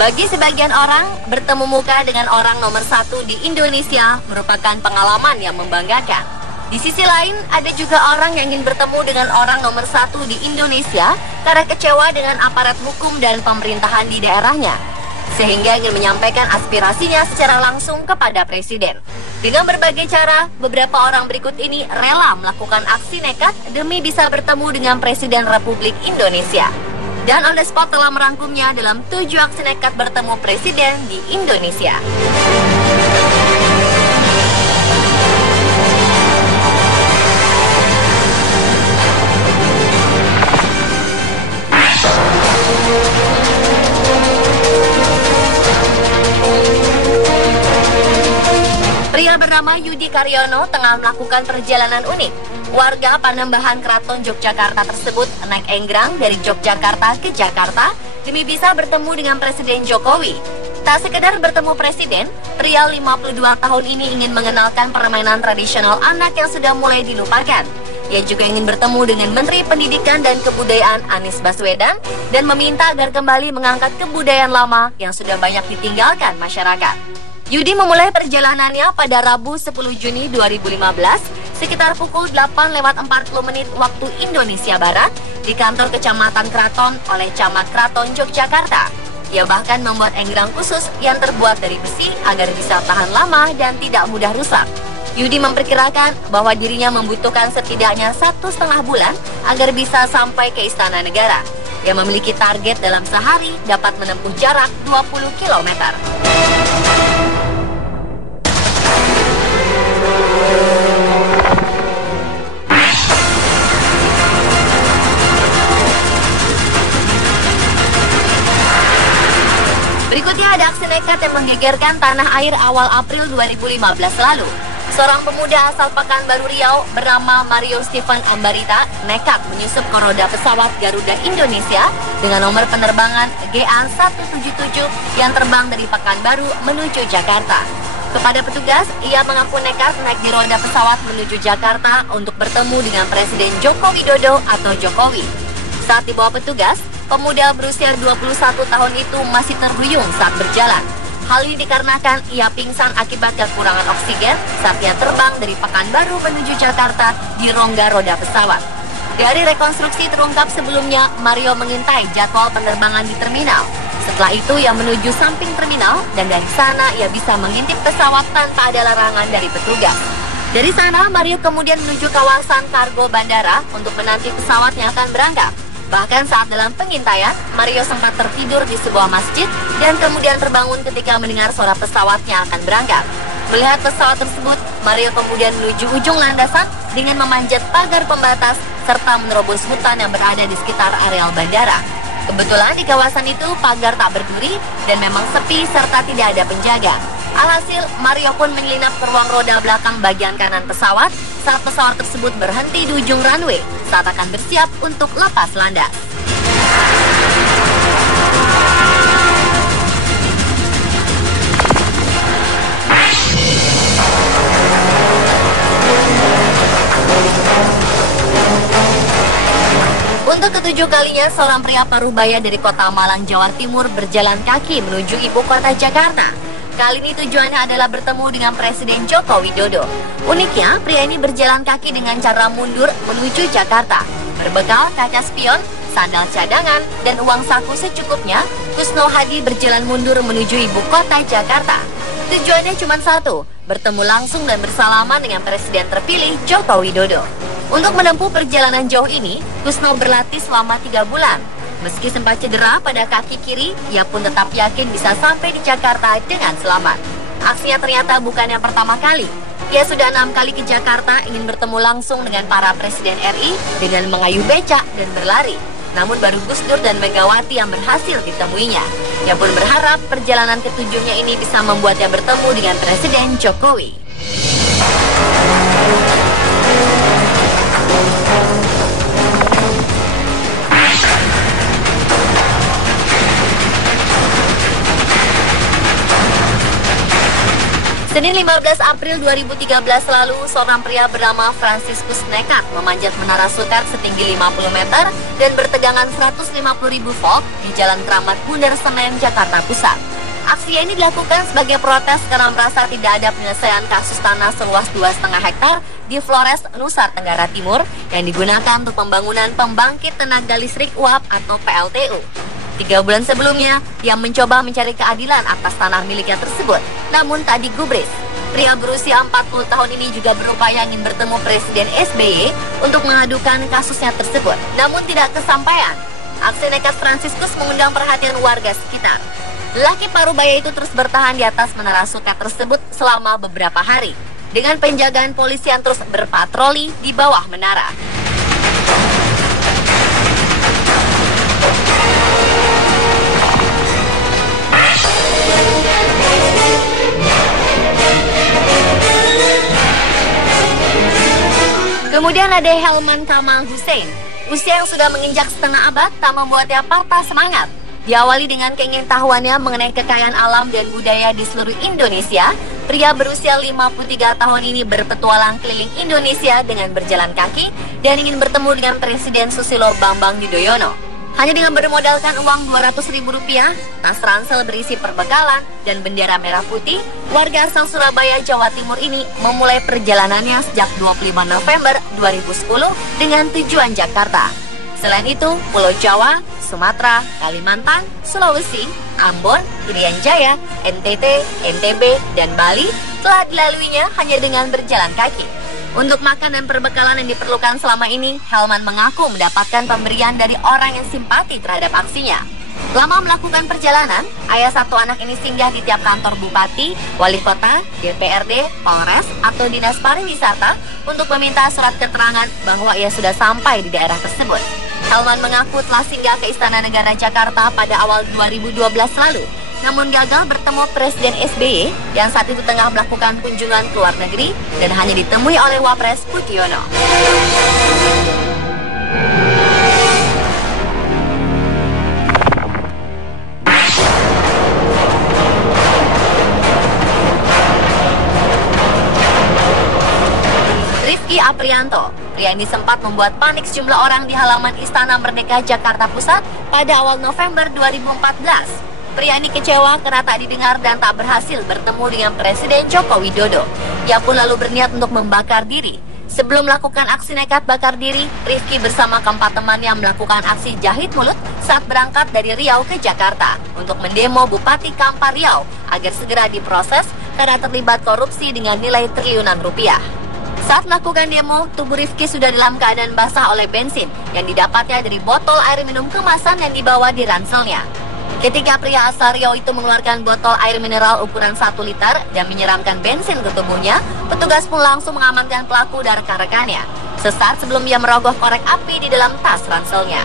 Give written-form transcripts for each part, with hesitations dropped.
Bagi sebagian orang, bertemu muka dengan orang nomor satu di Indonesia merupakan pengalaman yang membanggakan. Di sisi lain, ada juga orang yang ingin bertemu dengan orang nomor satu di Indonesia karena kecewa dengan aparat hukum dan pemerintahan di daerahnya, sehingga ingin menyampaikan aspirasinya secara langsung kepada Presiden. Dengan berbagai cara, beberapa orang berikut ini rela melakukan aksi nekat demi bisa bertemu dengan Presiden Republik Indonesia. Dan On The Spot telah merangkumnya dalam 7 aksi nekat bertemu Presiden di Indonesia. Pria bernama Yudi Karyono tengah melakukan perjalanan unik. Warga Panembahan Keraton Yogyakarta tersebut naik enggrang dari Yogyakarta ke Jakarta demi bisa bertemu dengan Presiden Jokowi. Tak sekedar bertemu Presiden, pria 52 tahun ini ingin mengenalkan permainan tradisional anak yang sudah mulai dilupakan. Ia juga ingin bertemu dengan Menteri Pendidikan dan Kebudayaan Anies Baswedan dan meminta agar kembali mengangkat kebudayaan lama yang sudah banyak ditinggalkan masyarakat. Yudi memulai perjalanannya pada Rabu 10 Juni 2015 sekitar pukul 8:40 waktu Indonesia Barat di kantor Kecamatan Keraton oleh Camat Keraton Yogyakarta. Ia bahkan membuat enggrang khusus yang terbuat dari besi agar bisa tahan lama dan tidak mudah rusak. Yudi memperkirakan bahwa dirinya membutuhkan setidaknya 1,5 bulan agar bisa sampai ke Istana Negara. Ia memiliki target dalam sehari dapat menempuh jarak 20 km. Berikutnya ada aksi nekat yang menggegerkan tanah air awal April 2015 lalu. Seorang pemuda asal Pekanbaru Riau bernama Mario Stephen Ambarita nekat menyusup ke roda pesawat Garuda Indonesia dengan nomor penerbangan GA177 yang terbang dari Pekanbaru menuju Jakarta. Kepada petugas, ia mengaku nekat naik di roda pesawat menuju Jakarta untuk bertemu dengan Presiden Joko Widodo atau Jokowi. Saat dibawa petugas, pemuda berusia 21 tahun itu masih terhuyung saat berjalan. Hal ini dikarenakan ia pingsan akibat kekurangan oksigen saat ia terbang dari Pekanbaru menuju Jakarta di rongga roda pesawat. Dari rekonstruksi terungkap sebelumnya, Mario mengintai jadwal penerbangan di terminal. Setelah itu ia menuju samping terminal dan dari sana ia bisa mengintip pesawat tanpa ada larangan dari petugas. Dari sana, Mario kemudian menuju kawasan kargo bandara untuk menanti pesawat yang akan berangkat. Bahkan saat dalam pengintaian, Mario sempat tertidur di sebuah masjid dan kemudian terbangun ketika mendengar suara pesawat yang akan berangkat. Melihat pesawat tersebut, Mario kemudian menuju ujung landasan dengan memanjat pagar pembatas serta menerobos hutan yang berada di sekitar areal bandara. Kebetulan di kawasan itu pagar tak berduri dan memang sepi serta tidak ada penjaga. Alhasil, Mario pun menyelinap ke ruang roda belakang bagian kanan pesawat saat pesawat tersebut berhenti di ujung runway saat akan bersiap untuk lepas landas. Untuk ketujuh kalinya, seorang pria Parubaya dari kota Malang, Jawa Timur berjalan kaki menuju ibu kota Jakarta. Kali ini tujuannya adalah bertemu dengan Presiden Joko Widodo. Uniknya, pria ini berjalan kaki dengan cara mundur menuju Jakarta. Berbekal kaca spion, sandal cadangan, dan uang saku secukupnya, Kusno Hadi berjalan mundur menuju ibu kota Jakarta. Tujuannya cuma satu, bertemu langsung dan bersalaman dengan Presiden terpilih Joko Widodo. Untuk menempuh perjalanan jauh ini, Kusno berlatih selama 3 bulan. Meski sempat cedera pada kaki kiri, ia pun tetap yakin bisa sampai di Jakarta dengan selamat. Aksinya ternyata bukan yang pertama kali. Ia sudah 6 kali ke Jakarta ingin bertemu langsung dengan para Presiden RI dengan mengayuh becak dan berlari. Namun baru Gus Dur dan Megawati yang berhasil ditemuinya. Ia pun berharap perjalanan ketujuhnya ini bisa membuatnya bertemu dengan Presiden Jokowi. Senin 15 April 2013 lalu, seorang pria bernama Franciscus nekat memanjat menara Sutet setinggi 50 meter dan bertegangan 150.000 volt di Jalan Keramat Bundar Senen, Jakarta Pusat. Aksi ini dilakukan sebagai protes karena merasa tidak ada penyelesaian kasus tanah seluas 2,5 hektar di Flores, Nusa Tenggara Timur yang digunakan untuk pembangunan pembangkit tenaga listrik uap atau PLTU. 3 bulan sebelumnya, dia mencoba mencari keadilan atas tanah miliknya tersebut, namun tak digubris. Pria berusia 40 tahun ini juga berupaya ingin bertemu Presiden SBY untuk mengadukan kasusnya tersebut, namun tidak kesampaian. Aksi nekat Franciscus mengundang perhatian warga sekitar. Lelaki parubaya itu terus bertahan di atas menara Sutet tersebut selama beberapa hari, dengan penjagaan polisi yang terus berpatroli di bawah menara. Kemudian ada Helman Kamal Hussein. Usia yang sudah menginjak setengah abad tak membuatnya patah semangat. Diawali dengan keingintahuannya mengenai kekayaan alam dan budaya di seluruh Indonesia, pria berusia 53 tahun ini berpetualang keliling Indonesia dengan berjalan kaki dan ingin bertemu dengan Presiden Susilo Bambang Yudhoyono. Hanya dengan bermodalkan uang Rp200.000, tas ransel berisi perbekalan, dan bendera merah putih, warga asal Surabaya, Jawa Timur ini memulai perjalanannya sejak 25 November 2010 dengan tujuan Jakarta. Selain itu, Pulau Jawa, Sumatera, Kalimantan, Sulawesi, Ambon, Irian Jaya, NTT, NTB, dan Bali telah dilaluinya hanya dengan berjalan kaki. Untuk makan dan perbekalan yang diperlukan selama ini, Helman mengaku mendapatkan pemberian dari orang yang simpati terhadap aksinya. Selama melakukan perjalanan, ayah satu anak ini singgah di tiap kantor bupati, wali kota, DPRD, Polres, atau Dinas Pariwisata untuk meminta surat keterangan bahwa ia sudah sampai di daerah tersebut. Helman mengaku telah singgah ke Istana Negara Jakarta pada awal 2012 lalu, namun gagal bertemu Presiden SBY yang saat itu tengah melakukan kunjungan ke luar negeri dan hanya ditemui oleh Wapres Budiono. Rifki Aprianto, pria ini sempat membuat panik sejumlah orang di halaman Istana Merdeka Jakarta Pusat pada awal November 2014. Pria ini kecewa karena tak didengar dan tak berhasil bertemu dengan Presiden Joko Widodo. Ia pun lalu berniat untuk membakar diri. Sebelum melakukan aksi nekat bakar diri, Rifki bersama keempat temannya melakukan aksi jahit mulut saat berangkat dari Riau ke Jakarta untuk mendemo Bupati Kampar Riau agar segera diproses karena terlibat korupsi dengan nilai triliunan rupiah. Saat melakukan demo, tubuh Rifki sudah dalam keadaan basah oleh bensin yang didapatnya dari botol air minum kemasan yang dibawa di ranselnya. Ketika pria asal Riau itu mengeluarkan botol air mineral ukuran 1 liter dan menyiramkan bensin ke tubuhnya, petugas pun langsung mengamankan pelaku dari rekan-rekannya. Sesaat sebelum ia merogoh korek api di dalam tas ranselnya.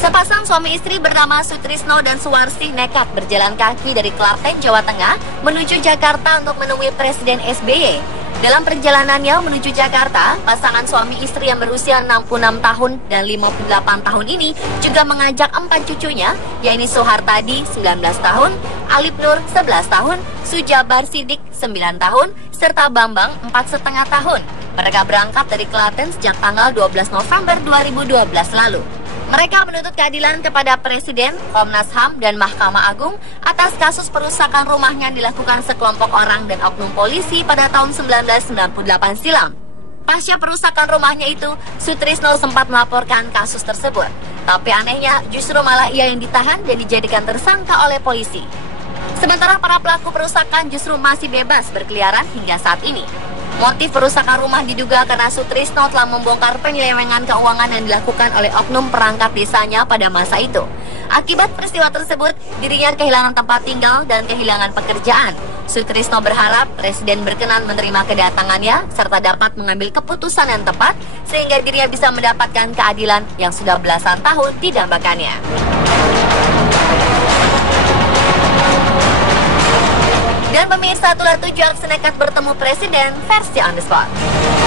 Sepasang suami istri bernama Sutrisno dan Suwarsi nekat berjalan kaki dari Klaten, Jawa Tengah menuju Jakarta untuk menemui Presiden SBY. Dalam perjalanannya menuju Jakarta, pasangan suami istri yang berusia 66 tahun dan 58 tahun ini juga mengajak 4 cucunya, yaitu Soehartadi 19 tahun, Alip Nur 11 tahun, Sujabar Sidik 9 tahun, serta Bambang 4,5 tahun. Mereka berangkat dari Klaten sejak tanggal 12 November 2012 lalu. Mereka menuntut keadilan kepada Presiden, Komnas HAM, dan Mahkamah Agung atas kasus perusakan rumahnya yang dilakukan sekelompok orang dan oknum polisi pada tahun 1998 silam. Pasca perusakan rumahnya itu, Sutrisno sempat melaporkan kasus tersebut. Tapi anehnya, justru malah ia yang ditahan dan dijadikan tersangka oleh polisi. Sementara para pelaku perusakan justru masih bebas berkeliaran hingga saat ini. Motif perusakan rumah diduga karena Sutrisno telah membongkar penyelewengan keuangan yang dilakukan oleh oknum perangkat desanya pada masa itu. Akibat peristiwa tersebut, dirinya kehilangan tempat tinggal dan kehilangan pekerjaan. Sutrisno berharap Presiden berkenan menerima kedatangannya serta dapat mengambil keputusan yang tepat sehingga dirinya bisa mendapatkan keadilan yang sudah belasan tahun didambakannya. Dan pemirsa, itulah 7 aksi nekat bertemu presiden versi on the spot.